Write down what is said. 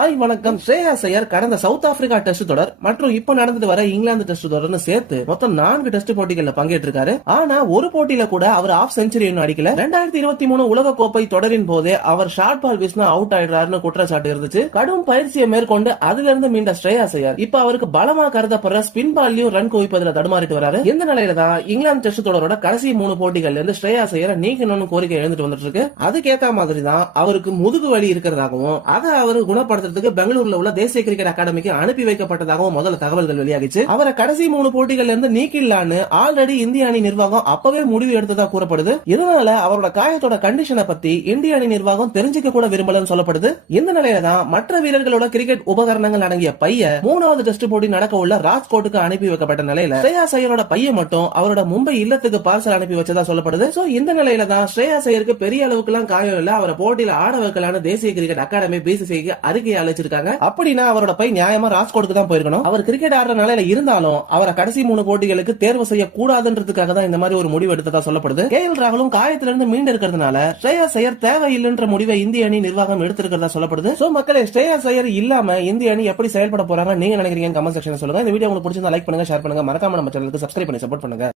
Hi வணக்கம். ஸ்ரேயா சையர் கடந்த south Africa test தொடர் மற்றும் இப்ப நடந்துட்டு வர இங்கிலாந்து டெஸ்ட் தொடர்னு சேர்த்து மொத்தம் நான்கு டெஸ்ட் போட்டிகள்ல பங்கேற்றிருக்காரு. ஆனா ஒரு போட்டியில கூட அவர் ஆஃப் செஞ்சுரி ஒன்னும் அடிக்கல. ரெண்டாயிரத்தி இருபத்தி மூணு உலக கோப்பை தொடரின் போதே அவர் ஷார்ட் பால் வீசினா அவுட் ஆயிடுறாருன்னு குற்றச்சாட்டு இருந்துச்சு. கடும் பயிற்சியை மேற்கொண்டு அதுல இருந்து மீண்ட ஸ்ரேயா சையர். இப்ப அவருக்கு பலமா கருதப்படுற ஸ்பின் பால்லயும் ரன் குவிப்பதுல தடுமாறிட்டு வராரு. இந்த நிலையில தான் இங்கிலாந்து டெஸ்ட் தொடரோட கடைசி மூணு போட்டிகள்ல இருந்து ஸ்ரேயா ஐயரை நீக்கணும்னு கோரிக்கை எழுந்துட்டு வந்துட்டு இருக்கு. அதுக்கேத்த மாதிரி தான் அவருக்கு முதுகு வலி இருக்கிறதாகவும் அதை அவர் குணப்படுத்த நடத்துறதுக்கு பெங்களூர்ல உள்ள தேசிய கிரிக்கெட் அகாடமிக்கு அனுப்பி வைக்கப்பட்டதாகவும் முதல்ல தகவல்கள் வெளியாகிச்சு. அவரை கடைசி மூணு போட்டிகள்ல இருந்து நீக்கிடலான்னு ஆல்ரெடி இந்திய அணி நிர்வாகம் அப்பவே முடிவு எடுத்ததா கூறப்படுது. இதனால அவரோட காயத்தோட கண்டிஷனை பத்தி இந்திய அணி நிர்வாகம் தெரிஞ்சுக்க கூட விரும்பலன்னு சொல்லப்படுது. இந்த நிலையில தான் மற்ற வீரர்களோட கிரிக்கெட் உபகரணங்கள் அடங்கிய பைய மூணாவது டெஸ்ட் போட்டி நடக்க உள்ள ராஜ்கோட்டுக்கு அனுப்பி வைக்கப்பட்ட நிலையில ஸ்ரேயா சையரோட பைய மட்டும் அவரோட மும்பை இல்லத்துக்கு பார்சல் அனுப்பி வச்சதா சொல்லப்படுது. சோ இந்த நிலையில தான் ஸ்ரேயா சையருக்கு பெரிய அளவுக்கு எல்லாம் காயம் இல்ல. அவரை போட்டியில ஆட வைக்கலான்னு தேசிய கிரிக்கெட் அகாடமி பிசிசிஐக்கு அறிக்கை அறிக்கையை அழைச்சிருக்காங்க. அப்படின்னா அவரோட பை நியாயமா ராஜ்கோட்டுக்கு தான் போயிருக்கணும். அவர் கிரிக்கெட் ஆடுற நிலையில இருந்தாலும் அவரை கடைசி மூணு போட்டிகளுக்கு தேர்வு செய்ய கூடாதுன்றதுக்காக தான் இந்த மாதிரி ஒரு முடிவு எடுத்ததா சொல்லப்படுது. கே எல் ராகுலும் காயத்திலிருந்து மீண்டு இருக்கிறதுனால ஸ்ரேயா ஐயர் தேவையில்லைன்ற முடிவை இந்திய அணி நிர்வாகம் எடுத்திருக்கிறதா சொல்லப்படுது. சோ மக்களே ஸ்ரேயா ஐயர் இல்லாம இந்திய அணி எப்படி செயல்பட போறாங்க நீங்க நினைக்கிறீங்க கமெண்ட் செக்ஷன் சொல்லுங்க. இந்த வீடியோ உங்களுக்கு பிடிச்சிருந்தா லைக் பண்ணுங்க ஷேர் பண்ணுங்க. மறக்காம நம்ம சேனலுக்கு சப்ஸ்கிரைப் பண்ணி சப்போர்ட் பண்ணுங்க.